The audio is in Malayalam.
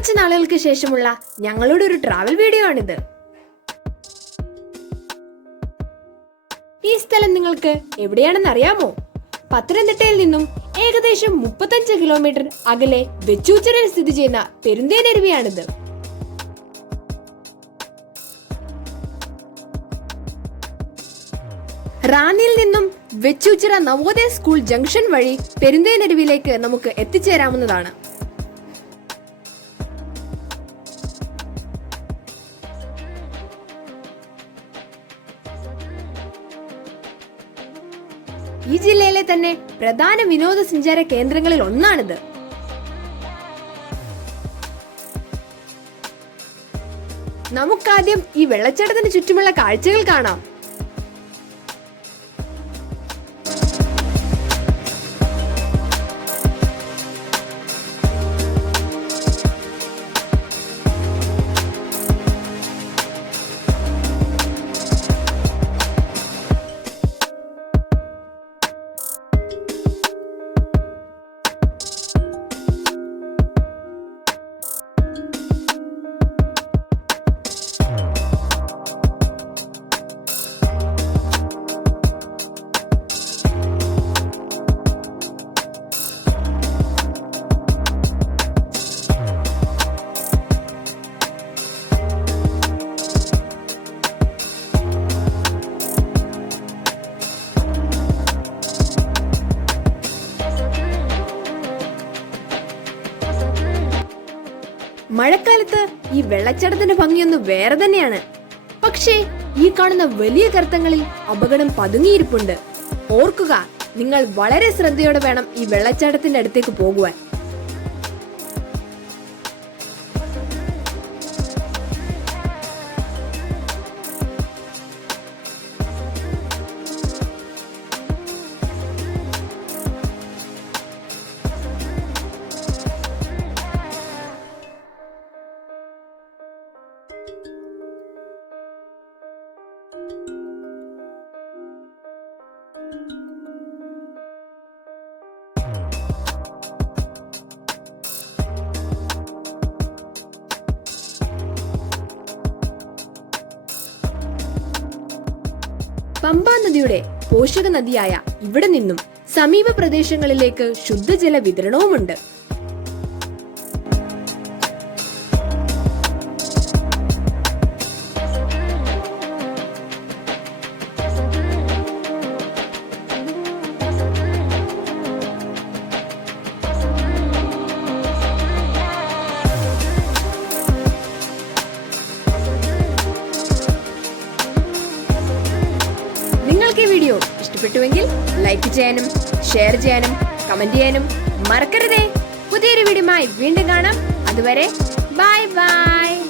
കുറച്ച് നാളുകൾക്ക് ശേഷമുള്ള ഞങ്ങളുടെ ഒരു ട്രാവൽ വീഡിയോ ആണിത്. ഈ സ്ഥലം നിങ്ങൾക്ക് എവിടെയാണെന്ന് അറിയാമോ? പത്തനംതിട്ടയിൽ നിന്നും ഏകദേശം 35 കിലോമീറ്റർ അകലെ വെച്ചൂച്ചിറയിൽ സ്ഥിതി ചെയ്യുന്ന പെരുന്തേനരുവിയാണിത്. റാന്നിയിൽ നിന്നും വെച്ചൂച്ചിറ നവോദയ സ്കൂൾ ജംഗ്ഷൻ വഴി പെരുന്തേനരുവിയിലേക്ക് നമുക്ക് എത്തിച്ചേരാവുന്നതാണ്. ഈ ജില്ലയിലെ തന്നെ പ്രധാന വിനോദസഞ്ചാര കേന്ദ്രങ്ങളിൽ ഒന്നാണിത്. നമുക്കാദ്യം ഈ വെള്ളച്ചാട്ടത്തിന് ചുറ്റുമുള്ള കാഴ്ചകൾ കാണാം. മഴക്കാലത്ത് ഈ വെള്ളച്ചാട്ടത്തിന്റെ ഭംഗിയൊന്ന് വേറെ തന്നെയാണ്. പക്ഷേ ഈ കാണുന്ന വലിയ ഗർത്തങ്ങളിൽ അപകടം പതുങ്ങിയിരിപ്പുണ്ട്. ഓർക്കുക, നിങ്ങൾ വളരെ ശ്രദ്ധയോടെ വേണം ഈ വെള്ളച്ചാട്ടത്തിന്റെ അടുത്തേക്ക് പോകുവാൻ. പമ്പാ നദിയുടെ പോഷക നദിയായ ഇവിടെ നിന്നും സമീപ പ്രദേശങ്ങളിലേക്ക് ശുദ്ധജല വിതരണവുമുണ്ട്. നിങ്ങൾക്ക് ഈ വീഡിയോ ഇഷ്ടപ്പെട്ടുവെങ്കിൽ ലൈക്ക് ചെയ്യാനും ഷെയർ ചെയ്യാനും കമന്റ് ചെയ്യാനും മറക്കരുതേ. പുതിയൊരു വീഡിയോയുമായി വീണ്ടും കാണാം. അതുവരെ ബൈ ബൈ.